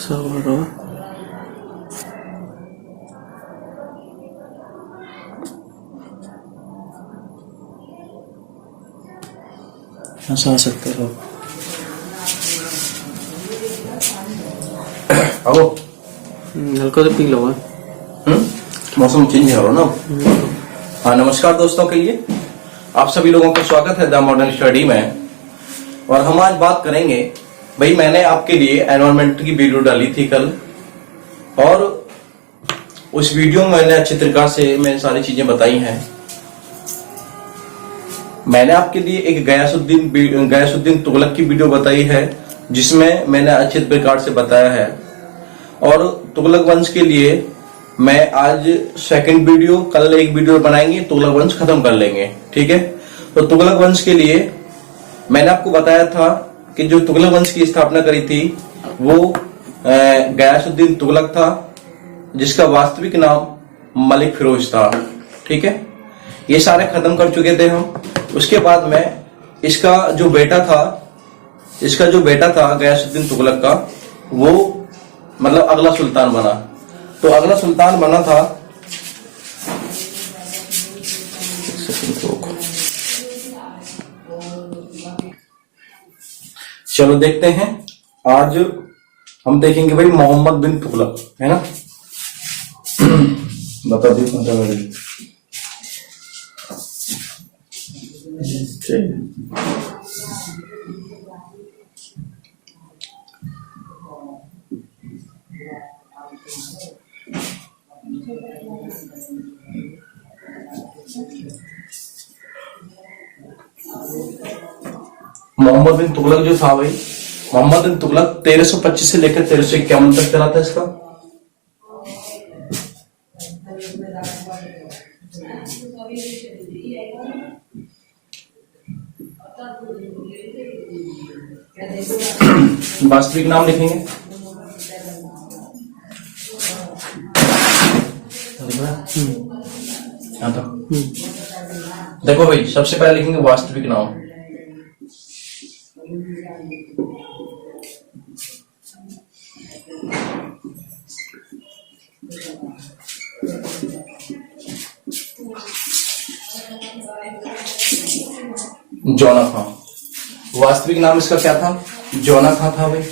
Saurabh. ऐसा आ सकता है। आओ हल्का सा पी लो। मौसम चेंज हो रहा ना। हाँ, नमस्कार दोस्तों, कहिए आप सभी लोगों का स्वागत है द मॉडर्न स्टडी में। और हम आज बात करेंगे, भाई मैंने आपके लिए एनवायरमेंट की वीडियो डाली थी कल, और उस वीडियो में मैंने अच्छी तरीके से मैंने सारी चीजें बताई हैं। मैंने आपके लिए एक गयासुद्दीन तुगलक की वीडियो बताई है, जिसमें मैंने अच्छे प्रकार से बताया है। और तुगलक वंश के लिए मैं आज सेकंड वीडियो, कल एक वीडियो बनाएंगे, तुगलक वंश खत्म कर लेंगे, ठीक है। तो तुगलक वंश के लिए मैंने आपको बताया था कि जो तुगलक वंश की स्थापना करी थी वो गयासुद्दीन तुगलक था, जिसका वास्तविक नाम मलिक फिरोज था, ठीक है। ये सारे खत्म कर चुके थे हम। उसके बाद में इसका जो बेटा था गयासुद्दीन तुगलक का, वो मतलब अगला सुल्तान बना। तो अगला सुल्तान बना था, चलो देखते हैं। आज हम देखेंगे भाई मोहम्मद बिन तुगलक, है ना। बता दी मोहम्मद बिन तुगलक जो था भाई, मोहम्मद बिन तुगलक 1325 से लेकर 1351 तक चला था इसका। वास्तविक नाम लिखेंगे, देखो भाई, सबसे पहले लिखेंगे वास्तविक नाम। जौना खां, वास्तविक नाम इसका क्या था? जौना खां था भाई,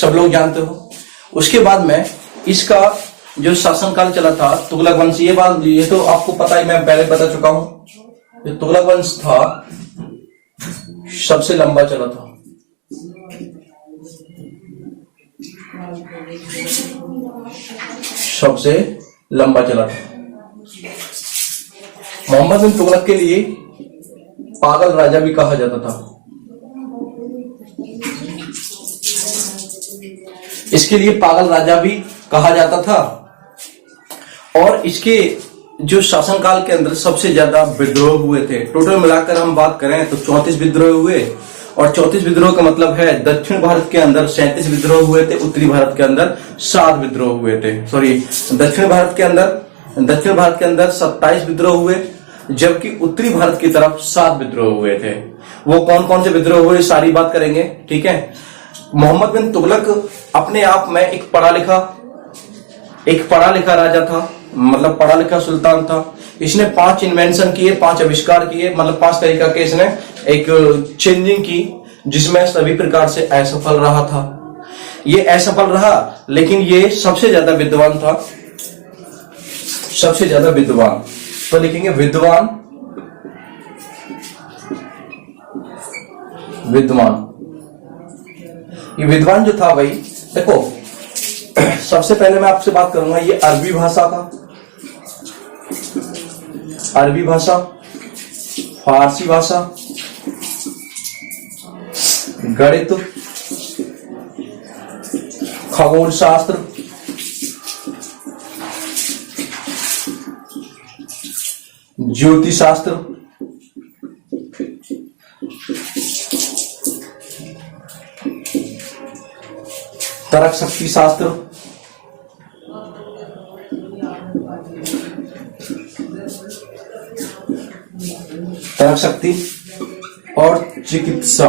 सब लोग जानते हो। उसके बाद में इसका जो शासनकाल चला था तुगलक वंश, ये तो आपको पता ही, मैं पहले बता चुका हूं। जो तुगलक वंश था सबसे लंबा चला था, सबसे लंबा चला था। मोहम्मद बिन तुगलक के लिए पागल राजा भी कहा जाता था। इसके लिए पागल राजा भी कहा जाता था। और इसके जो शासनकाल के अंदर सबसे ज्यादा विद्रोह हुए थे, टोटल मिलाकर हम बात करें तो 34 विद्रोह हुए। और 34 विद्रोह का मतलब है दक्षिण भारत के अंदर 37 विद्रोह हुए थे, उत्तरी भारत के अंदर 7 विद्रोह हुए थे। सॉरी, दक्षिण भारत के अंदर 27 विद्रोह हुए, जबकि उत्तरी भारत की तरफ 7 विद्रोह हुए थे। वो कौन कौन से विद्रोह हुए, सारी बात करेंगे, ठीक है। मोहम्मद बिन तुगलक अपने आप में एक पढ़ा लिखा राजा था, मतलब पढ़ा लिखा सुल्तान था। इसने 5 इन्वेंशन किए, 5 आविष्कार किए, मतलब 5 तरीका के इसने एक चेंजिंग की, जिसमें सभी प्रकार से असफल रहा था। ये असफल रहा, लेकिन ये सबसे ज्यादा विद्वान था, सबसे ज्यादा विद्वान। तो लिखेंगे विद्वान। ये विद्वान जो था भाई, देखो सबसे पहले मैं आपसे बात करूंगा ये अरबी भाषा, फारसी भाषा, गणित, खगोल शास्त्र, ज्योतिष शास्त्र, तर्क शक्ति शास्त्र, तर्क शक्ति और चिकित्सा।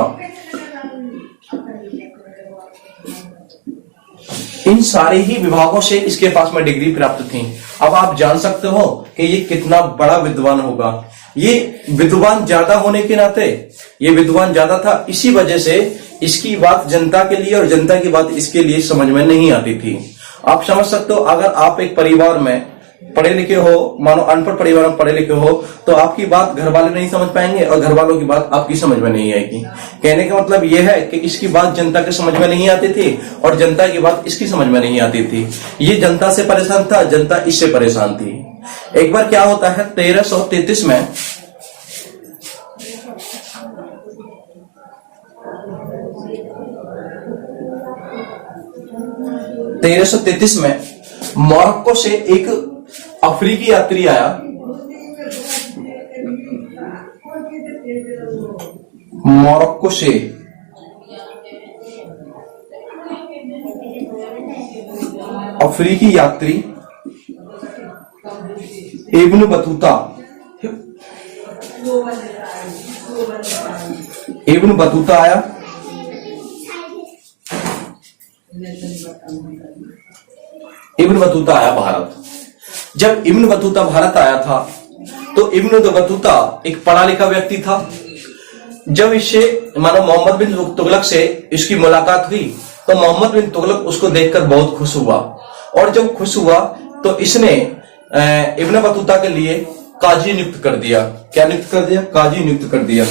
इन सारे ही विभागों से इसके पास में डिग्री प्राप्त थी। अब आप जान सकते हो कि ये कितना बड़ा विद्वान होगा। ये विद्वान ज्यादा होने के नाते, ये विद्वान ज्यादा था, इसी वजह से इसकी बात जनता के लिए और जनता की बात इसके लिए समझ में नहीं आती थी। आप समझ सकते हो, अगर आप एक परिवार में पढ़े लिखे हो, मानो अनपढ़ परिवार में पढ़े लिखे हो, तो आपकी बात घर वाले नहीं समझ पाएंगे और घर वालों की बात आपकी समझ में नहीं आएगी। कहने का मतलब यह है कि इसकी बात जनता के समझ में नहीं आती थी और जनता की बात इसकी समझ में नहीं आती थी। ये जनता से परेशान था, जनता इससे परेशान थी। एक बार क्या होता है, 1333 में मोरक्को से एक अफ्रीकी यात्री आया। मोरक्को से अफ्रीकी यात्री इब्न बतूता आया। इब्न बतूता आया भारत। जब इब्न बतूता भारत आया था तो इब्न बतूता एक पढ़ा लिखा व्यक्ति था। जब इससे मानो मोहम्मद बिन तुगलक से इसकी मुलाकात हुई तो मोहम्मद बिन तुगलक उसको देखकर बहुत खुश हुआ, और जब खुश हुआ तो इसने इब्न बतूता के लिए काजी नियुक्त कर दिया। क्या नियुक्त कर दिया? काजी नियुक्त कर दिया।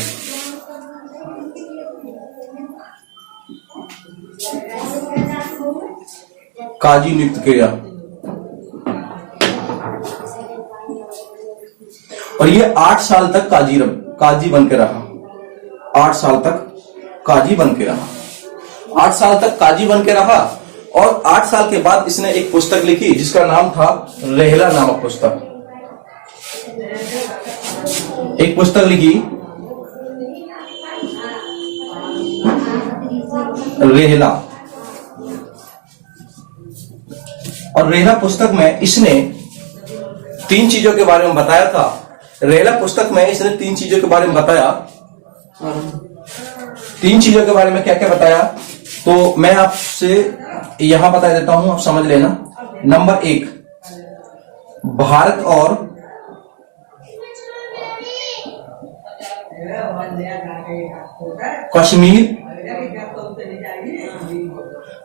काजी नियुक्त किया और ये 8 साल तक काजी बन के रहा। 8 साल तक काजी बन के रहा। 8 साल तक काजी बन के रहा और 8 साल के बाद इसने एक पुस्तक लिखी जिसका नाम था रेहला नामक पुस्तक। एक पुस्तक लिखी रेहला, और रेहला पुस्तक में इसने 3 चीजों के बारे में बताया था। रेहला पुस्तक में इसने 3 चीजों के बारे में बताया। 3 चीजों के बारे में क्या क्या बताया तो मैं आपसे यहां बता देता हूं, आप समझ लेना। नंबर 1, भारत और कश्मीर,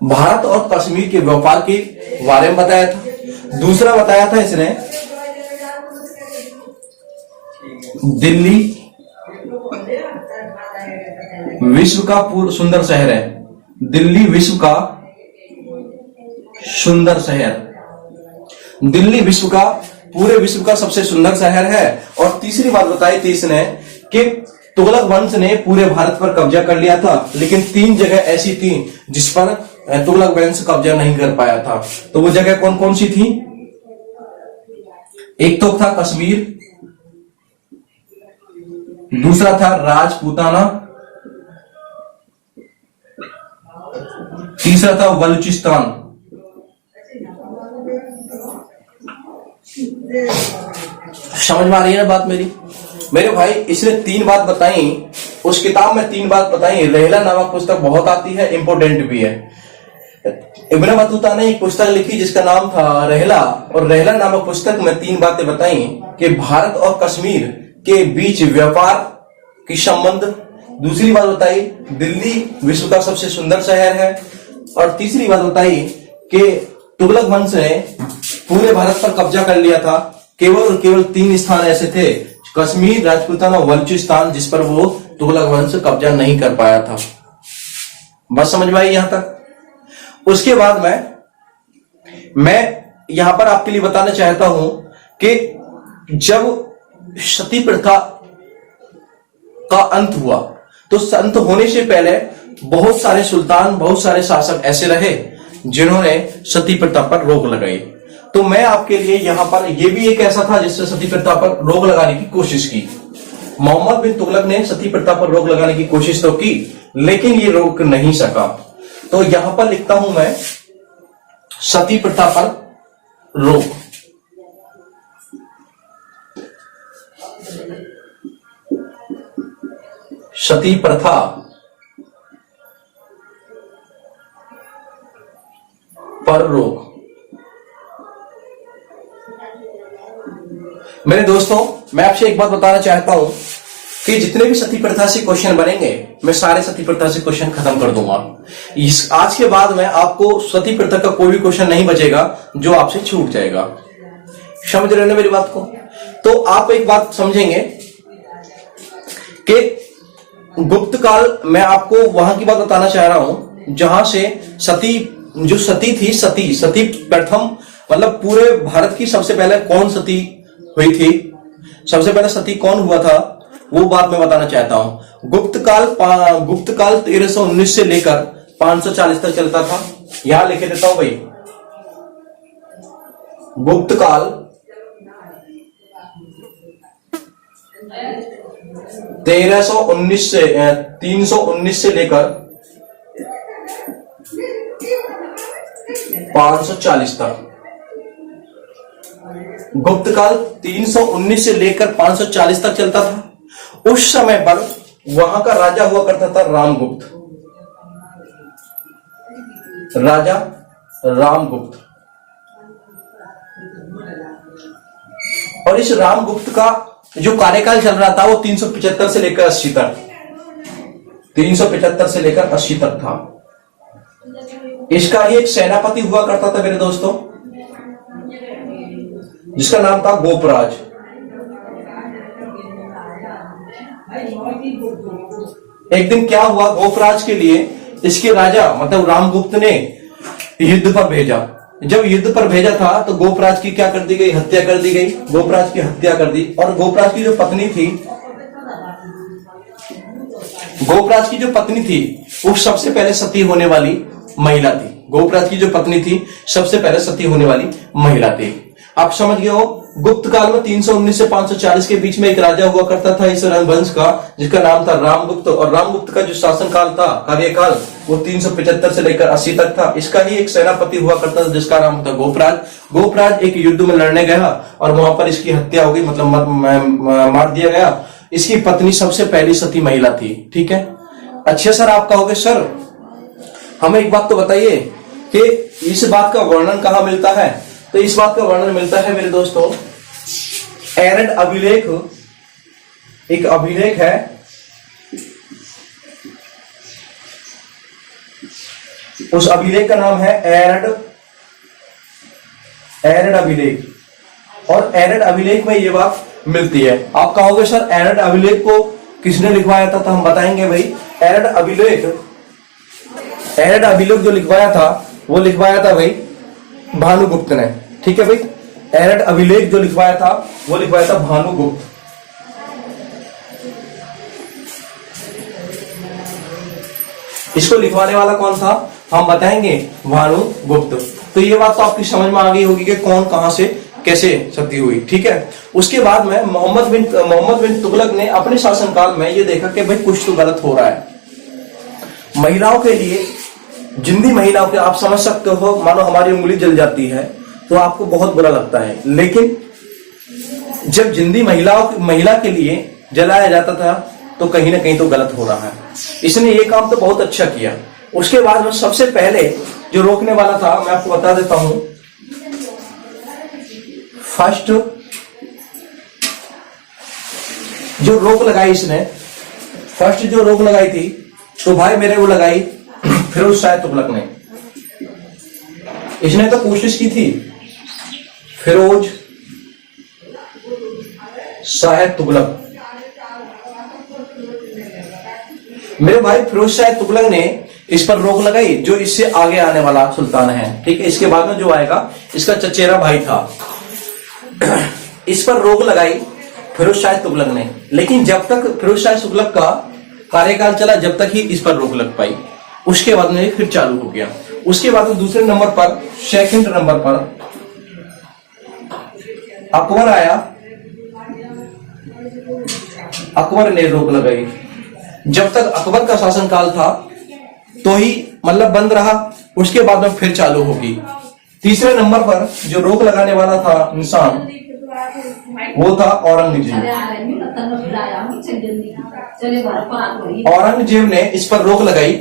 भारत और कश्मीर के व्यापार के बारे में बताया था। दूसरा बताया था इसने दिल्ली विश्व का सुंदर शहर है। दिल्ली विश्व का सुंदर शहर, दिल्ली विश्व का पूरे विश्व का सबसे सुंदर शहर है। और तीसरी बात बताई थी इसने कि तुगलक वंश ने पूरे भारत पर कब्जा कर लिया था, लेकिन 3 जगह ऐसी थी जिस पर तुगलक वंश कब्जा नहीं कर पाया था। तो वो जगह कौन कौन सी थी? एक तो था कश्मीर, दूसरा था राजपूताना, तीसरा था बलूचिस्तान। समझ में आ रही है ना बात मेरी? मेरे भाई इसने 3 बात बताई, उस किताब में 3 बात बताई। रेहला नामक पुस्तक बहुत आती है, इंपोर्टेंट भी है। इब्न बतूता ने एक पुस्तक लिखी जिसका नाम था रेहला, और रेहला नामक पुस्तक में 3 बातें बताई कि भारत और कश्मीर के बीच व्यापार की संबंध। दूसरी बात बताई दिल्ली विश्व का सबसे सुंदर शहर है, और तीसरी बात बताई कि तुगलक वंश ने पूरे भारत पर कब्जा कर लिया था। केवल और केवल 3 स्थान ऐसे थे, कश्मीर, राजपूताना और बलूचिस्तान, जिस पर वो तुगलक वंश कब्जा नहीं कर पाया था। बस समझ में आई यहां तक? उसके बाद मैं यहां पर आपके लिए बताना चाहता हूं कि जब सती प्रथा का अंत हुआ तो अंत होने से पहले बहुत सारे सुल्तान, बहुत सारे शासक ऐसे रहे जिन्होंने सती प्रथा पर रोक लगाई। तो मैं आपके लिए यहां पर यह भी एक ऐसा था जिससे सती प्रथा पर रोक लगाने की कोशिश की। मोहम्मद बिन तुगलक ने सती प्रथा पर रोक लगाने की कोशिश तो की, लेकिन ये रोक नहीं सका। तो यहां पर लिखता हूं मैं सती प्रथा पर रोक। सती प्रथा पर रोक। मेरे दोस्तों, मैं आपसे एक बात बताना चाहता हूं कि जितने भी सती प्रथा से क्वेश्चन बनेंगे, मैं सारे सती प्रथा से क्वेश्चन खत्म कर दूंगा। आज के बाद में आपको सती प्रथा का कोई भी क्वेश्चन नहीं बचेगा जो आपसे छूट जाएगा। समझ रहे हो मेरी बात को? तो आप एक बात समझेंगे कि गुप्त काल, मैं आपको वहां की बात बताना चाह रहा हूं जहां से सती, जो सती थी, सती प्रथम, मतलब पूरे भारत की सबसे पहले कौन सती हुई थी, सबसे पहले सती कौन हुआ था, वो बात मैं बताना चाहता हूं। गुप्त काल 1319 से लेकर 540 तक चलता था। यहां लिखे देता हूं भाई, गुप्त काल 319 से लेकर 540 तक। गुप्त काल 319 से लेकर 540 तक चलता था। उस समय पर वहां का राजा हुआ करता था रामगुप्त, राजा रामगुप्त। और इस रामगुप्त का जो कार्यकाल चल रहा था वो 375 से लेकर 80 तक, 375 से लेकर 80 तक था। इसका ही एक सेनापति हुआ करता था मेरे दोस्तों, जिसका नाम था गोपराज। एक दिन क्या हुआ, गोपराज के लिए इसके राजा मतलब रामगुप्त ने युद्ध पर भेजा। जब युद्ध पर भेजा था तो गोपराज की क्या कर दी गई, हत्या कर दी गई। गोपराज की हत्या कर दी। और गोपराज की जो पत्नी थी, गोपराज की जो पत्नी थी वो सबसे पहले सती होने वाली महिला थी। गोपराज की जो पत्नी थी सबसे पहले सती होने वाली महिला थी। आप समझ गए हो। गुप्त काल में 319 से 540 के बीच में एक राजा हुआ करता था इस रंगवंश का, जिसका नाम था रामगुप्त। और रामगुप्त का जो शासनकाल था, कार्यकाल, वो 375 से लेकर 80 तक था। इसका ही एक सेनापति हुआ करता था जिसका नाम था गोपराज। गोपराज एक युद्ध में लड़ने गया और वहां पर इसकी हत्या हो गई, मतलब मार दिया गया। इसकी पत्नी सबसे पहली सती महिला थी। ठीक है। अच्छा सर, आप कहोगे सर हमें एक बात तो बताइए कि इस बात का वर्णन कहां मिलता है? तो इस बात का वर्णन मिलता है मेरे दोस्तों, एरड अभिलेख, एक अभिलेख है, उस अभिलेख का नाम है एरड अभिलेख। और एरड अभिलेख में ये बात मिलती है। आप कहोगे सर एरड अभिलेख को किसने लिखवाया था? तो हम बताएंगे भाई, एरड अभिलेख जो लिखवाया था वो लिखवाया था भाई भानुगुप्त ने। ठीक है भाई, एरड अभिलेख जो लिखवाया था वो लिखवाया था भानुगुप्त। इसको लिखवाने वाला कौन था हम बताएंगे, भानुगुप्त। तो ये बात तो आपकी समझ में आ गई होगी कि कौन कहां से कैसे सती हुई। ठीक है। उसके बाद में मोहम्मद बिन तुगलक ने अपने शासनकाल में ये देखा कि भाई कुछ तो गलत हो रहा है। महिलाओं के लिए, जिंदी महिलाओं के, आप समझ सकते हो, मानो हमारी उंगली जल जाती है तो आपको बहुत बुरा लगता है, लेकिन जब जिंदी महिला के लिए जलाया जाता था तो कहीं ना कहीं तो गलत हो रहा है। इसने ये काम तो बहुत अच्छा किया। उसके बाद में सबसे पहले जो रोकने वाला था, मैं आपको बता देता हूं, फर्स्ट जो रोक लगाई इसने, फर्स्ट जो रोक लगाई थी तो भाई मेरे वो लगाई फिरोज शाह तुगलक ने। इसने तो कोशिश की थी, फिरोज शाह तुगलक, मेरे भाई फिरोज शाह तुगलक ने इस पर रोक लगाई, जो इससे आगे आने वाला सुल्तान है। ठीक है। इसके बाद में जो आएगा इसका चचेरा भाई था, इस पर रोक लगाई फिरोज शाह तुगलक ने। लेकिन जब तक फिरोज शाह तुगलक का कार्यकाल चला, जब तक ही इस पर रोक लग पाई। उसके बाद में फिर चालू हो गया। उसके बाद में दूसरे नंबर पर, सेकंड नंबर पर अकबर आया। अकबर ने रोक लगाई। जब तक अकबर का शासनकाल था तो ही मतलब बंद रहा, उसके बाद में फिर चालू होगी। तीसरे नंबर पर जो रोक लगाने वाला था इंसान वो था औरंगजेब। औरंगजेब ने इस पर रोक लगाई।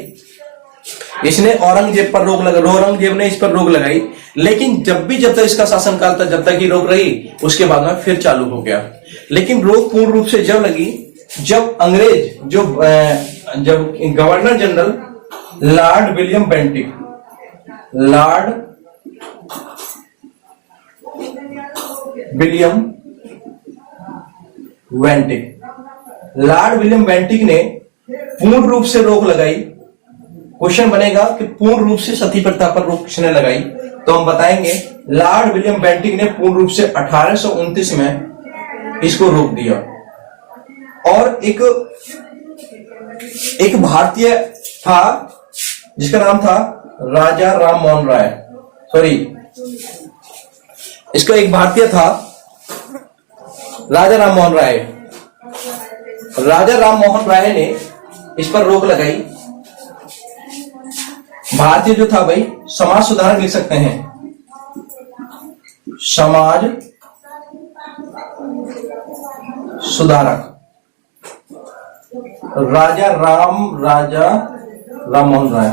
इसने औरंगजेब पर रोक लगा, औरंगजेब ने इस पर रोक लगाई, लेकिन जब तक इसका शासनकाल था, जब तक ही रोक रही, उसके बाद में फिर चालू हो गया। लेकिन रोक पूर्ण रूप से जब लगी, जब अंग्रेज जब governor general Lord William Bentinck, Lord William Bentinck ने पूर्ण रूप से रोक लगाई। क्वेश्चन बनेगा कि पूर्ण रूप से सती प्रथा पर रोक किसने लगाई, तो हम बताएंगे लॉर्ड विलियम बेंटिक ने पूर्ण रूप से 1829 में इसको रोक दिया। और एक भारतीय था जिसका नाम था राजा राम मोहन राय, इसका एक भारतीय था राजा राम मोहन राय। राजा राम मोहन राय ने इस पर रोक लगाई। भारतीय जो था भाई, समाज सुधारक लिख सकते हैं, समाज सुधारक, राजा राम मोहन राय।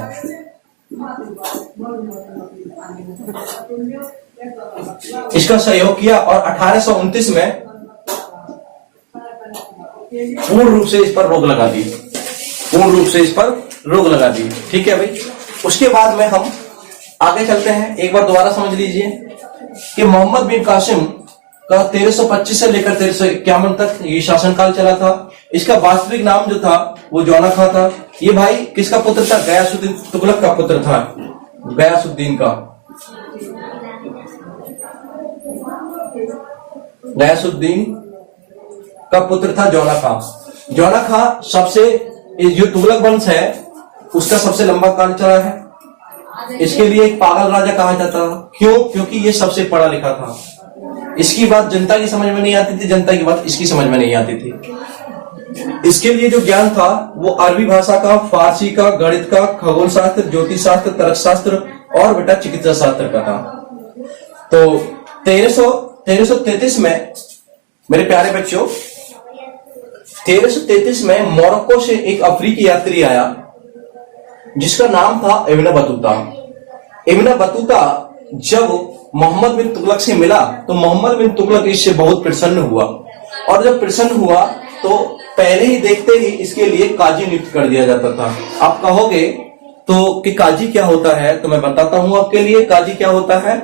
इसका सहयोग किया और 1829 में पूर्ण रूप से इस पर रोक लगा दी, ठीक है भाई। उसके बाद में हम आगे चलते हैं। एक बार दोबारा समझ लीजिए कि मोहम्मद बिन कासिम का 1325 से लेकर 1351 तक ये शासनकाल चला था। इसका वास्तविक नाम जो था वो जौना खां था। ये भाई किसका पुत्र था? गयासुद्दीन तुगलक का पुत्र था, गयासुद्दीन का पुत्र था जौना खां। जौना खां सबसे, जो तुगलक वंश है उसका सबसे लंबा काल चला है। इसके लिए एक पागल राजा कहा जाता था। क्यों? क्योंकि ये सबसे पढ़ा लिखा था। इसकी बात जनता की समझ में नहीं आती थी, जनता की बात इसकी समझ में नहीं आती थी। इसके लिए जो ज्ञान था वो अरबी भाषा का, फारसी का, गणित का, खगोल शास्त्र, ज्योतिष शास्त्र, तर्कशास्त्र और बेटा चिकित्सा शास्त्र का था। तो 1333 में मेरे प्यारे बच्चों, 1333 में मोरक्को से एक अफ्रीकी यात्री आया जिसका नाम था इब्न बतूता। इब्न बतूता जब मोहम्मद बिन तुगलक से मिला तो मोहम्मद बिन तुगलक इससे बहुत प्रसन्न हुआ, और जब प्रसन्न हुआ तो पहले ही देखते ही इसके लिए काजी नियुक्त कर दिया जाता था। आप कहोगे तो कि काजी क्या होता है, तो मैं बताता हूं आपके लिए काजी क्या होता है।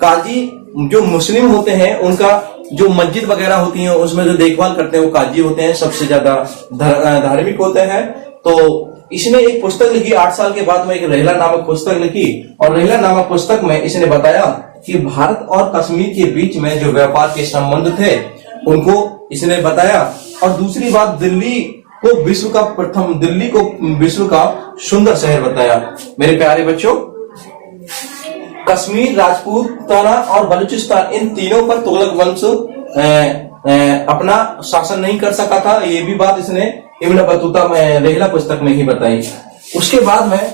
काजी जो मुस्लिम होते हैं, उनका जो मस्जिद वगैरह होती है उसमें जो देखभाल करते हैं वो काजी होते हैं, सबसे ज्यादा धार्मिक होते हैं। तो इसने एक पुस्तक लिखी 8 साल के बाद में, एक रहला नामक पुस्तक लिखी, और रहला नामक पुस्तक में इसने बताया कि भारत और कश्मीर के बीच में जो व्यापार के संबंध थे उनको इसने बताया। और दूसरी बात, दिल्ली को विश्व का सुंदर शहर बताया। मेरे प्यारे बच्चों, कश्मीर, राजपूताना और बलूचिस्तान, इन तीनों पर तुगलक वंश अपना शासन नहीं कर सका था। ये भी बात इसने इब्न बतूता में रहला पुस्तक में ही बताई। उसके बाद में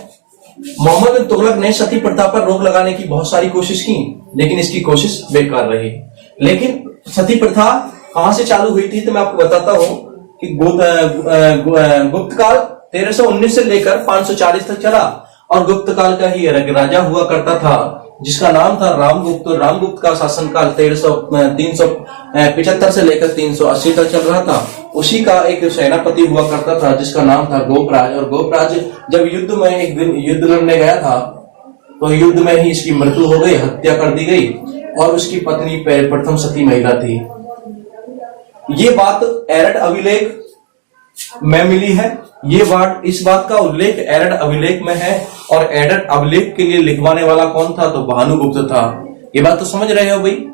मोहम्मद बिन तुगलक ने सती प्रथा पर रोक लगाने की बहुत सारी कोशिश की, लेकिन इसकी कोशिश बेकार रही। लेकिन सती प्रथा कहां से चालू हुई थी, तो मैं आपको बताता हूं कि गुप्त काल 1319 से लेकर 540 तक चला, और गुप्त काल का ही राजा हुआ करता था जिसका नाम था रामगुप्त। रामगुप्त का शासनकाल 375 से लेकर 380 तक चल रहा था। उसी का एक सेनापति हुआ करता था जिसका नाम था गोपराज। और गोपराज जब युद्ध में एक दिन युद्ध लड़ने गया था तो युद्ध में ही इसकी मृत्यु हो गई, हत्या कर दी गई, और उसकी पत्नी प्रथम सती महिला थी। ये बात एरठ अभिलेख में मिली है। इस बात का उल्लेख एरठ अभिलेख में है, और एरठ अभिलेख के लिए लिखवाने वाला कौन था, तो भानुगुप्त था। ये बात तो समझ रहे हो भाई?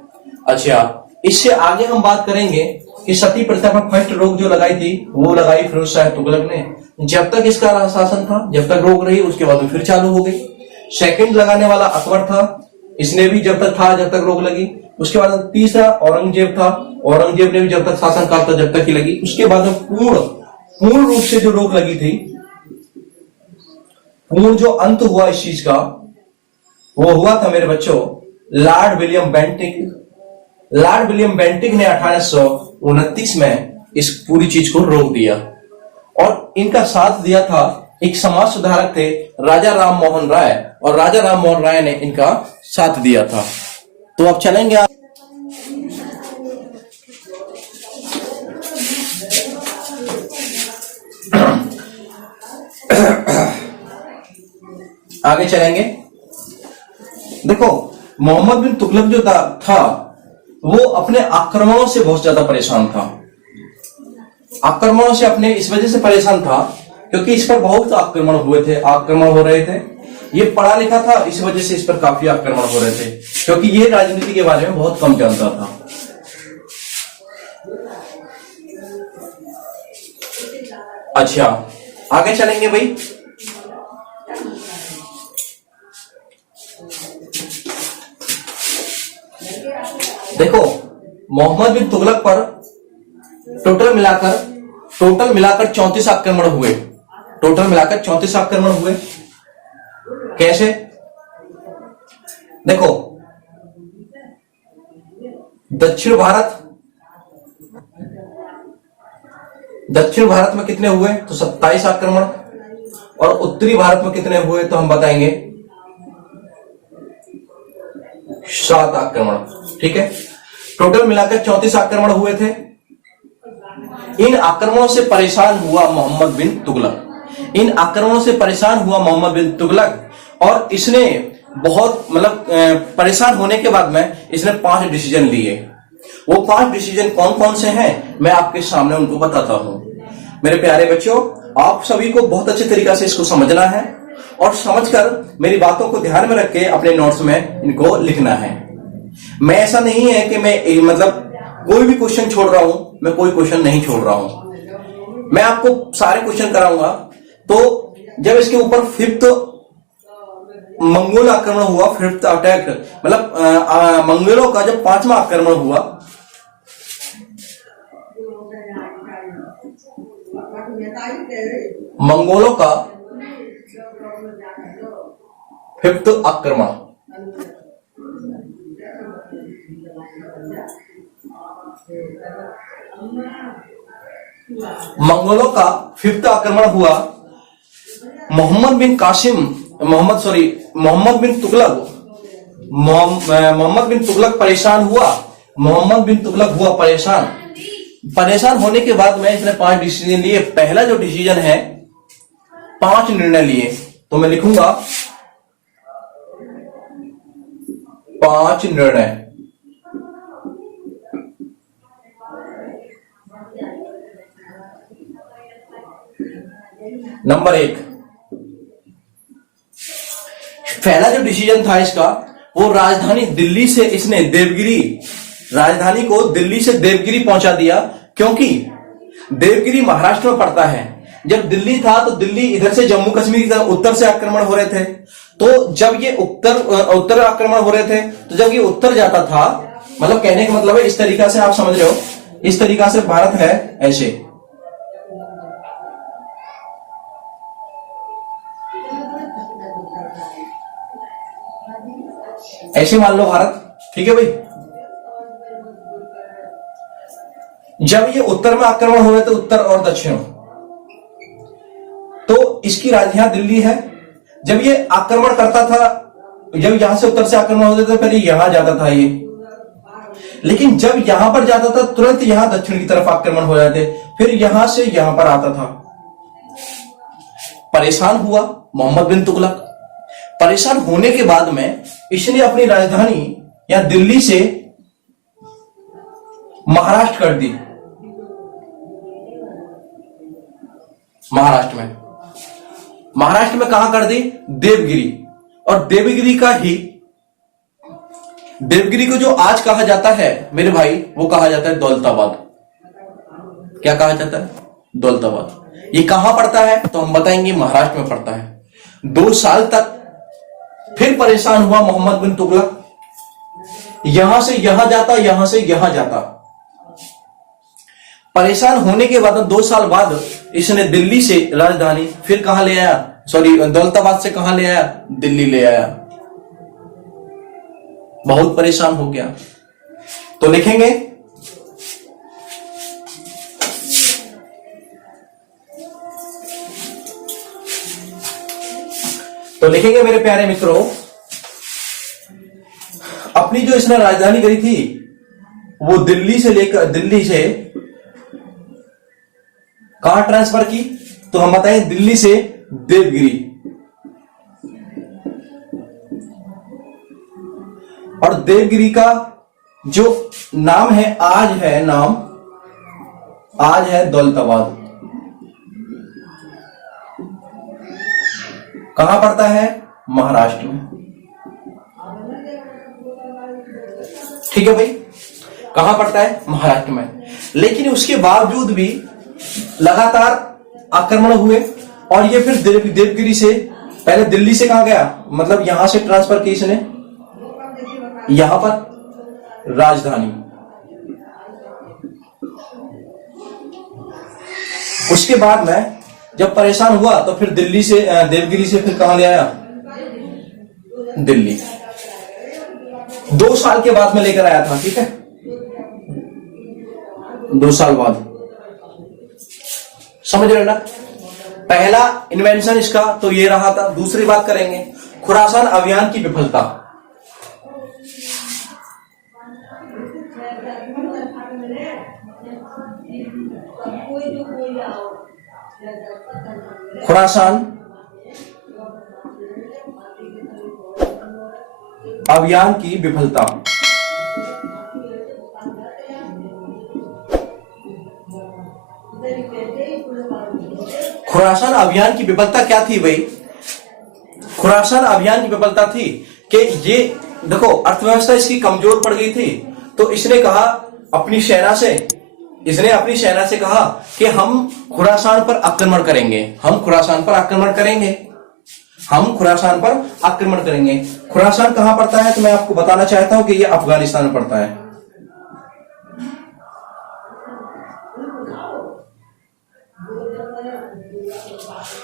अच्छा, इससे आगे हम बात करेंगे कि सती प्रथा पर फर्स्ट रोक जो लगाई थी वो लगाई फिरोज शाह तुगलक ने। जब तक इसका शासन था, जब तक रोक रही, उसके बाद फिर चालू हो गई। सेकंड लगाने वाला अकबर था, इसने भी जब तक रोक लगी। उसके बाद तीसरा औरंगजेब था, औरंगजेब ने भी जब तक शासन काल था जब तक ही लगी। उसके बाद में पूर्ण रूप से जो रोक लगी थी, पूर्ण जो अंत हुआ इस चीज का, वो हुआ था मेरे बच्चों लॉर्ड विलियम बेंटिक ने 1829 में इस पूरी चीज को रोक दिया। और इनका साथ दिया था एक समाज सुधारक थे राजा राम मोहन राय, और राजा राम मोहन राय ने इनका साथ दिया था। तो अब चलेंगे आगे चलेंगे। देखो, मोहम्मद बिन तुगलक जो था वो अपने आक्रमणों से बहुत ज्यादा परेशान था। आक्रमणों से अपने इस वजह से परेशान था क्योंकि इस पर बहुत आक्रमण हो रहे थे। ये पढ़ा लिखा था, इस वजह से इस पर काफी आक्रमण हो रहे थे, क्योंकि ये राजनीति के बारे में बहुत कम जानता था। अच्छा, आगे चलेंगे भाई। देखो, मोहम्मद बिन तुगलक पर टोटल मिलाकर 34 आक्रमण हुए। टोटल मिलाकर 34 आक्रमण हुए। कैसे? देखो, दक्षिण भारत में कितने हुए तो 27 आक्रमण, और उत्तरी भारत में कितने हुए तो हम बताएंगे 7 आक्रमण। ठीक है, टोटल मिलाकर 34 आक्रमण हुए थे। इन आक्रमणों से परेशान हुआ मोहम्मद बिन तुगलक, और इसने बहुत परेशान होने के बाद में इसने 5 डिसीजन लिए। वो 5 डिसीजन कौन कौन से हैं मैं आपके सामने उनको बताता हूं। मेरे प्यारे बच्चों, आप सभी को बहुत अच्छे तरीके से इसको समझना है, और समझकर मेरी बातों को ध्यान में रख के अपने नोट्स में इनको लिखना है। मैं ऐसा नहीं है कि मैं कोई भी क्वेश्चन छोड़ रहा हूं, मैं कोई क्वेश्चन नहीं छोड़ रहा हूं। मैं आपको सारे क्वेश्चन कराऊंगा। तो जब इसके ऊपर 5th मंगोल आक्रमण हुआ, 5th अटैक, मंगोलों का जब 5वां आक्रमण हुआ, मंगोलों का 5th आक्रमण, मंगोलों का 5th आक्रमण हुआ। मोहम्मद बिन तुगलक परेशान हुआ। परेशान होने के बाद में इसने 5 डिसीजन लिए। पहला जो डिसीजन है, 5 निर्णय लिए, तो मैं लिखूंगा 5 निर्णय। नंबर 1, पहला जो डिसीजन था इसका, वो राजधानी दिल्ली से इसने राजधानी को दिल्ली से देवगिरी पहुंचा दिया, क्योंकि देवगिरी महाराष्ट्र में पड़ता है। जब दिल्ली था तो दिल्ली इधर से जम्मू कश्मीर की तरफ उत्तर से आक्रमण हो रहे थे। तो जब ये उत्तर आक्रमण हो रहे थे, तो जब ये उत्तर जाता था, कहने का मतलब है, इस तरीका से आप समझ रहे हो, इस तरीका से भारत है ऐसे, ऐसे मान लो भारत। ठीक है भाई, जब ये उत्तर में आक्रमण हो रहे थे, उत्तर और दक्षिण, तो इसकी राजधानी दिल्ली है। जब ये आक्रमण करता था, जब यहां से उत्तर से आक्रमण होते थे, पहले यहां जाता था ये, लेकिन जब यहां पर जाता था तुरंत यहां दक्षिण की तरफ आक्रमण हो जाते, फिर यहां से यहां पर आता था। परेशान हुआ मोहम्मद बिन तुगलक। परेशान होने के बाद में इसने अपनी राजधानी या दिल्ली से महाराष्ट्र कर दी। महाराष्ट्र में कहां कर दी? देवगिरी। और देवगिरी को जो आज कहा जाता है मेरे भाई, वो कहा जाता है दौलताबाद। क्या कहा जाता है? दौलताबाद। ये कहां पड़ता है तो हम बताएंगे, महाराष्ट्र में पड़ता है। 2 साल तक फिर परेशान हुआ मोहम्मद बिन तुगलक, यहां से यहां जाता, यहां से यहां जाता। परेशान होने के बाद 2 साल बाद इसने दिल्ली से राजधानी फिर कहां ले आया, दौलताबाद से कहां ले आया? दिल्ली ले आया। बहुत परेशान हो गया। तो लिखेंगे तो लिखेंगे मेरे प्यारे मित्रों, अपनी जो इसने राजधानी करी थी वो दिल्ली से कहां ट्रांसफर की, तो हम बताएं दिल्ली से देवगिरी। और देवगिरी का जो नाम है आज है दौलताबाद। कहां पड़ता है? महाराष्ट्र में। ठीक है भाई, कहां पड़ता है? महाराष्ट्र में। लेकिन उसके बावजूद भी लगातार आक्रमण हुए और ये फिर देवगिरी से, पहले दिल्ली से कहां गया, मतलब यहां से ट्रांसफर की इसने यहां पर राजधानी। उसके बाद में जब परेशान हुआ तो फिर देवगिरी से फिर कहां ले आया? दिल्ली। 2 साल के बाद में लेकर आया था। ठीक है, 2 साल बाद। समझ रहे ना? पहला इन्वेंशन इसका तो ये रहा था। दूसरी बात करेंगे खुरासान अभियान की विफलता। खुरासान अभियान की विफलता। खुरासान अभियान की विफलता क्या थी भाई? खुरासान अभियान की विफलता थी कि ये देखो, अर्थव्यवस्था इसकी कमजोर पड़ गई थी, तो इसने कहा अपनी सेना से कहा कि हम खुरासान पर आक्रमण करेंगे, हम खुरासान पर आक्रमण करेंगे। खुरासान कहां पड़ता है? तो मैं आपको बताना चाहता हूं कि यह अफगानिस्तान में पड़ता है।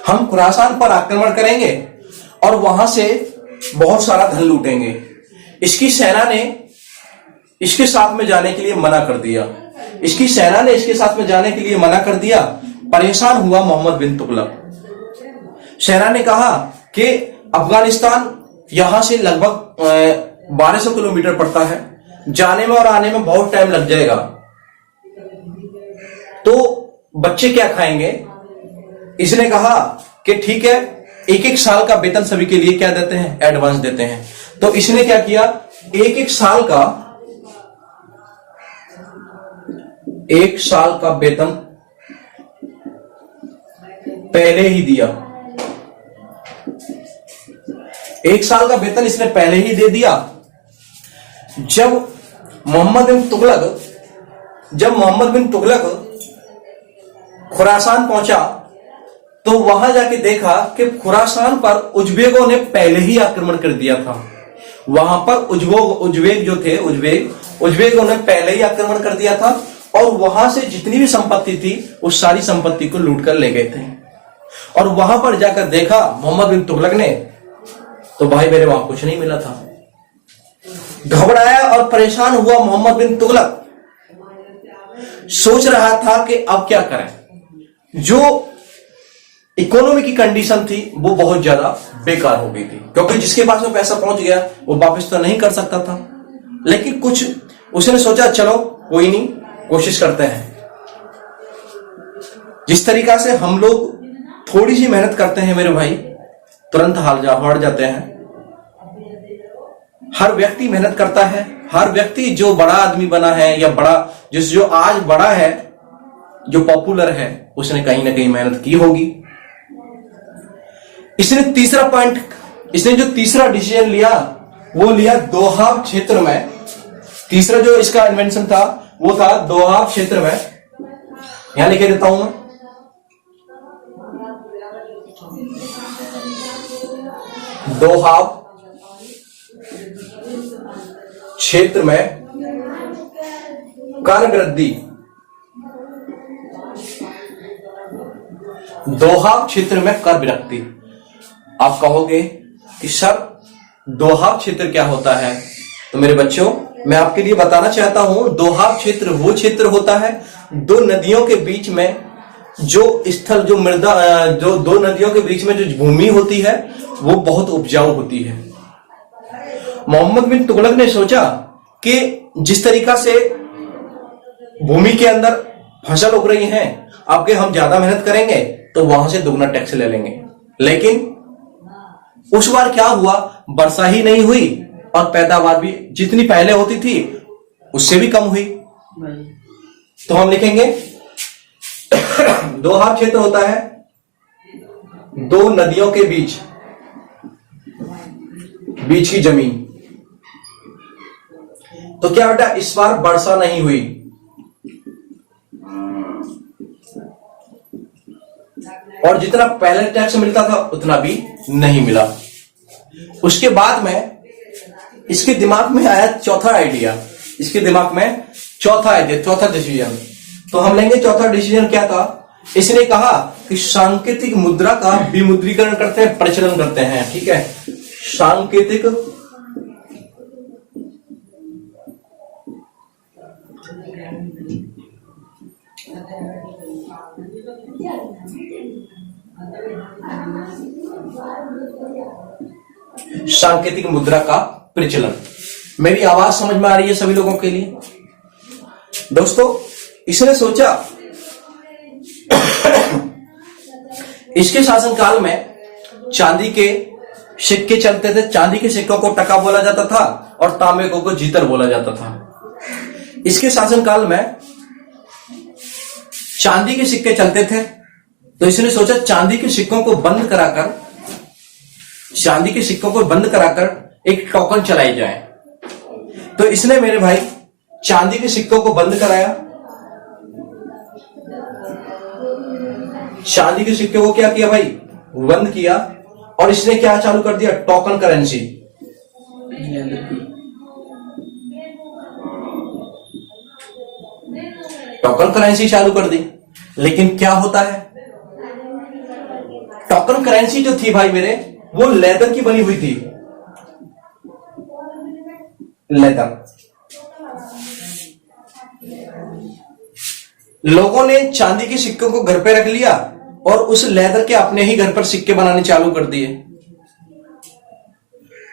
हम खुरासान पर आक्रमण करेंगे और वहां से बहुत सारा धन लूटेंगे। इसकी सेना ने इसके साथ में जाने के लिए मना कर दिया। परेशान हुआ मोहम्मद बिन तुगलक। सेना ने कहा कि अफगानिस्तान यहां से लगभग 1200 किलोमीटर पड़ता है, जाने में और आने में बहुत टाइम लग जाएगा, तो बच्चे क्या खाएंगे? इसने कहा कि ठीक है, 1-1 साल का वेतन सभी के लिए क्या देते हैं? एडवांस देते हैं। तो इसने क्या किया? 1 साल का वेतन पहले ही दिया। 1 साल का वेतन इसने पहले ही दे दिया। जब मोहम्मद बिन तुगलक खुरासान पहुंचा तो वहां जाके देखा कि खुरासान पर उज्बेकों ने पहले ही आक्रमण कर दिया था। वहां पर उज्बेकों ने पहले ही आक्रमण कर दिया था और वहां से जितनी भी संपत्ति थी उस सारी संपत्ति को लूट कर ले गए थे। और वहां पर जाकर देखा मोहम्मद बिन तुगलक ने, तो भाई मेरे वहां कुछ नहीं मिला था। घबराया और परेशान हुआ मोहम्मद बिन तुगलक। सोच रहा था कि अब क्या करें। जो इकोनॉमी की कंडीशन थी वो बहुत ज्यादा बेकार हो गई थी, क्योंकि जिसके पास में पैसा पहुंच गया वो वापस तो नहीं कर सकता था। लेकिन कुछ उसने सोचा, चलो कोई नहीं, कोशिश करते हैं। जिस तरीका से हम लोग थोड़ी सी मेहनत करते हैं मेरे भाई, तुरंत हार जाते हैं। हर व्यक्ति मेहनत करता है। हर व्यक्ति जो बड़ा आदमी बना है या जो आज बड़ा है, जो पॉपुलर है, उसने कहीं ना कहीं मेहनत की होगी। इसने जो तीसरा डिसीजन लिया वो लिया दोहाब क्षेत्र में। तीसरा जो इसका इन्वेंशन था वो था दोहाब क्षेत्र में। यहां लिखे देता हूं मैं, दोहाब क्षेत्र में कर वृद्धि। दोहाब क्षेत्र में कर वृद्धि। आप कहोगे कि सर दोहाब क्षेत्र क्या होता है? तो मेरे बच्चों, मैं आपके लिए बताना चाहता हूं, दोहाब क्षेत्र वो क्षेत्र होता है दो नदियों के बीच में जो स्थल, जो मृदा, जो दो नदियों के बीच में जो भूमि होती है वो बहुत उपजाऊ होती है। मोहम्मद बिन तुगलक ने सोचा कि जिस तरीका से भूमि के अंदर फसल उग रही है, आपके हम ज्यादा मेहनत करेंगे तो वहां से दुगना टैक्स ले लेंगे। लेकिन उस बार क्या हुआ, वर्षा ही नहीं हुई और पैदावार भी जितनी पहले होती थी उससे भी कम हुई। तो हम लिखेंगे दोहा क्षेत्र होता है दो नदियों के बीच की जमीन। तो क्या बेटा, इस बार वर्षा नहीं हुई, और जितना पहले टैक्स मिलता था उतना भी नहीं मिला। उसके बाद में इसके दिमाग में आया चौथा आइडिया, चौथा डिसीजन। तो हम लेंगे चौथा डिसीजन क्या था, इसने कहा कि सांकेतिक मुद्रा का विमुद्रीकरण करते हैं, प्रचलन करते हैं। ठीक है, सांकेतिक सांकेतिक मुद्रा का प्रचलन। मेरी आवाज समझ में आ रही है सभी लोगों के लिए? दोस्तों, इसने सोचा इसके शासनकाल में चांदी के सिक्के चलते थे। चांदी के सिक्कों को टका बोला जाता था और तांबे को जीतर बोला जाता था। इसके शासनकाल में चांदी के सिक्के चलते थे, तो इसने सोचा चांदी के सिक्कों को बंद कराकर एक टोकन चलाई जाए। तो इसने मेरे भाई चांदी के सिक्कों को बंद कराया। चांदी के सिक्के को क्या किया भाई, बंद किया, और इसने क्या चालू कर दिया, टोकन करेंसी। टोकन करेंसी चालू कर दी। लेकिन क्या होता है, टोकन करेंसी जो थी भाई मेरे, वो लेदर की बनी हुई थी, लेदर। लोगों ने चांदी के सिक्कों को घर पे रख लिया और उस लेदर के अपने ही घर पर सिक्के बनाने चालू कर दिए,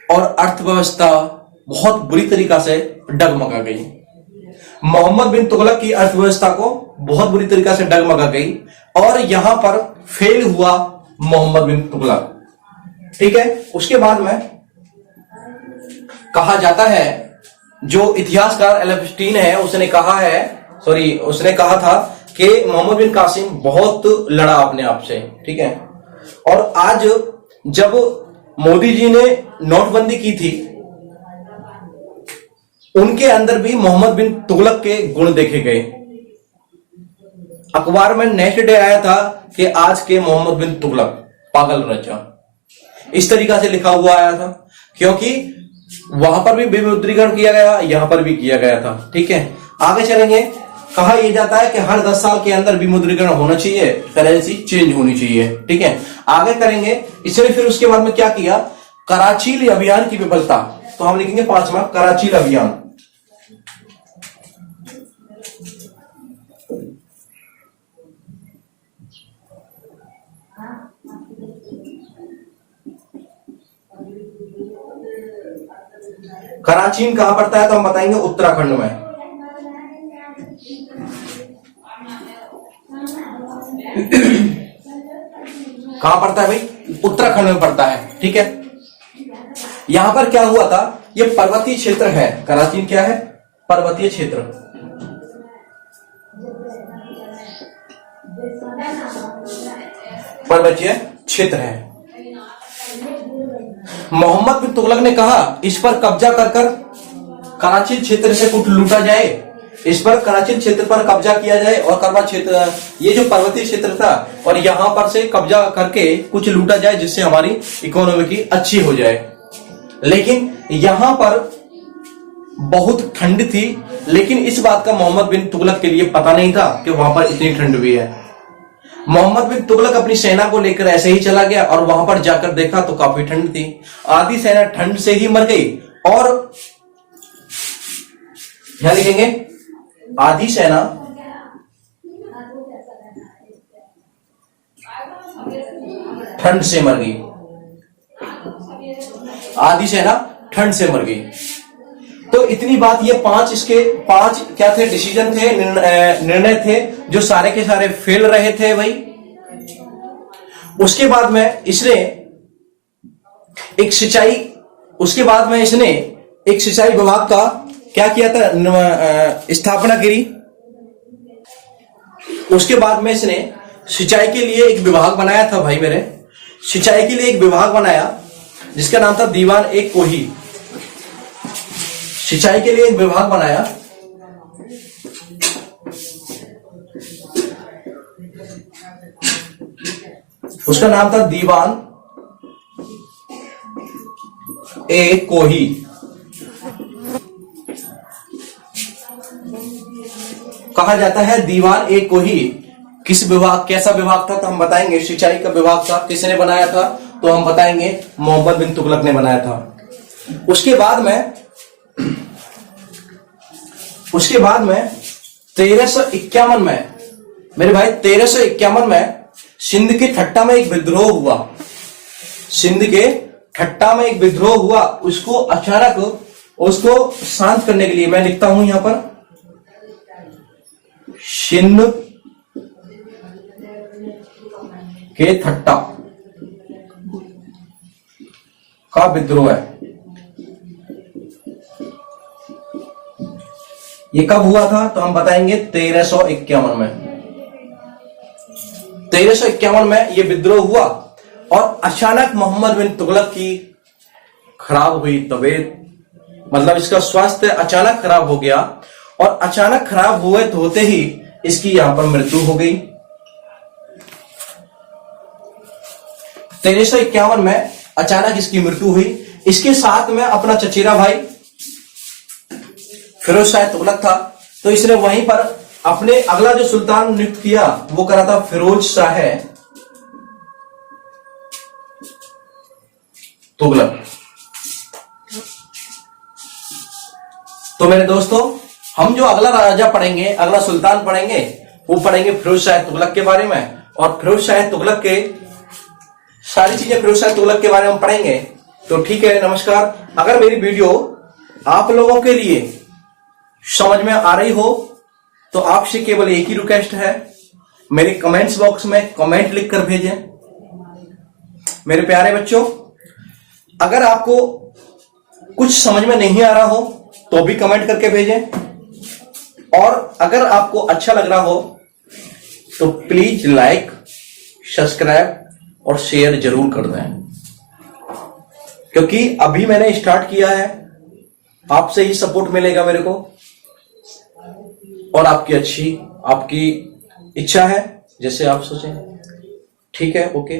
और अर्थव्यवस्था बहुत बुरी तरीका से डगमगा गई। मोहम्मद बिन तुगलक की अर्थव्यवस्था को बहुत बुरी तरीका से डगमगा गई, और यहां पर फेल हुआ मोहम्मद बिन तुगलक। ठीक है, उसके बाद में कहा जाता है, जो इतिहासकार एल्फस्टीन है उसने कहा था कि मोहम्मद बिन कासिम बहुत लड़ा अपने आप से। ठीक है, और आज जब मोदी जी ने नोटबंदी की थी, उनके अंदर भी मोहम्मद बिन तुगलक के गुण देखे गए। अखबार में नेक्स्ट डे आया था कि आज के मोहम्मद बिन तुगलक पागल रचा, इस तरीका से लिखा हुआ आया था, क्योंकि वहां पर भी विमुद्रीकरण किया गया, यहां पर भी किया गया था। ठीक है, आगे चलेंगे। कहा यह जाता है कि हर 10 साल के अंदर विमुद्रीकरण होना चाहिए, करेंसी चेंज होनी चाहिए। ठीक है, आगे करेंगे। इसने फिर उसके बाद में क्या किया, कराचील अभियान की विफलता। तो हम लिखेंगे 5वां, कराचील अभियान। कराचीन कहां पड़ता है, तो हम बताएंगे उत्तराखंड में। कहां पड़ता है भाई, उत्तराखंड में पड़ता है। ठीक है, यहां पर क्या हुआ था, ये पर्वतीय क्षेत्र है। कराचीन क्या है, पर्वतीय क्षेत्र। पर्वतीय क्षेत्र है। मोहम्मद बिन तुगलक ने कहा इस पर कब्जा कर कराची क्षेत्र से कुछ लूटा जाए, इस पर कराची क्षेत्र पर कब्जा किया जाए, और करवा क्षेत्र, ये जो पर्वतीय क्षेत्र था, और यहां पर से कब्जा करके कुछ लूटा जाए, जिससे हमारी इकोनॉमी की अच्छी हो जाए। लेकिन यहां पर बहुत ठंड थी, लेकिन इस बात का मोहम्मद बिन तुगलक के लिए पता नहीं था कि वहां पर इतनी ठंड भी है। मोहम्मद बिन तुगलक अपनी सेना को लेकर ऐसे ही चला गया, और वहां पर जाकर देखा तो काफी ठंड थी। आधी सेना ठंड से ही मर गई, और यहां लिखेंगे आधी सेना ठंड से मर गई। आदि से ना ठंड से मर गई। तो इतनी बात, ये इसके पांच क्या थे, डिसीजन थे, निर्णय थे, जो सारे के सारे फेल रहे थे भाई। उसके बाद में इसने एक सिंचाई विभाग का क्या किया था, स्थापना करी। उसके बाद में इसने सिंचाई के लिए एक विभाग बनाया था भाई मेरे, सिंचाई के लिए एक विभाग बनाया जिसका नाम था दीवान एक कोही। सिंचाई के लिए एक विभाग बनाया, उसका नाम था दीवान ए कोही। कहा जाता है दीवान ए कोही। किस विभाग, कैसा विभाग था तो हम बताएंगे। सिंचाई का विभाग था, किसने बनाया था तो हम बताएंगे, मोहम्मद बिन तुगलक ने बनाया था। उसके बाद में 1351 में मेरे भाई 1351 में सिंध के ठट्टा में एक विद्रोह हुआ। सिंध के ठट्टा में एक विद्रोह हुआ। उसको अचानक उसको शांत करने के लिए मैं लिखता हूं यहां पर, सिंध के ठट्टा का विद्रोह है। ये कब हुआ था तो हम बताएंगे 1351 में। 1351 में ये विद्रोह हुआ और अचानक मोहम्मद बिन तुगलक की खराब हुई तबीयत, मतलब इसका स्वास्थ्य अचानक खराब हो गया और अचानक खराब हुए तो होते ही इसकी यहां पर मृत्यु हो गई। 1351 में अचानक इसकी मृत्यु हुई। इसके साथ में अपना चचेरा भाई फिरोज शाह तुगलक था, तो इसने वहीं पर अपने अगला जो सुल्तान नियुक्त किया वो करा था फिरोज शाह तुगलक। तो मेरे दोस्तों, हम जो अगला राजा पढ़ेंगे, अगला सुल्तान पढ़ेंगे, वो पढ़ेंगे फिरोज शाह तुगलक के बारे में। और फिरोज शाह तुगलक के सारी चीजें फिरोज शाह तुगलक के बारे में पढ़ेंगे। तो ठीक है, नमस्कार। अगर मेरी वीडियो आप लोगों के लिए समझ में आ रही हो तो आपसे केवल एक ही रिक्वेस्ट है, मेरे कमेंट्स बॉक्स में कमेंट लिखकर भेजें। मेरे प्यारे बच्चों, अगर आपको कुछ समझ में नहीं आ रहा हो तो भी कमेंट करके भेजें। और अगर आपको अच्छा लग रहा हो तो प्लीज लाइक, सब्सक्राइब और शेयर जरूर कर दें, क्योंकि अभी मैंने स्टार्ट किया है। आपसे ही सपोर्ट मिलेगा मेरे को और आपकी इच्छा है जैसे आप सोचें। ठीक है, ओके।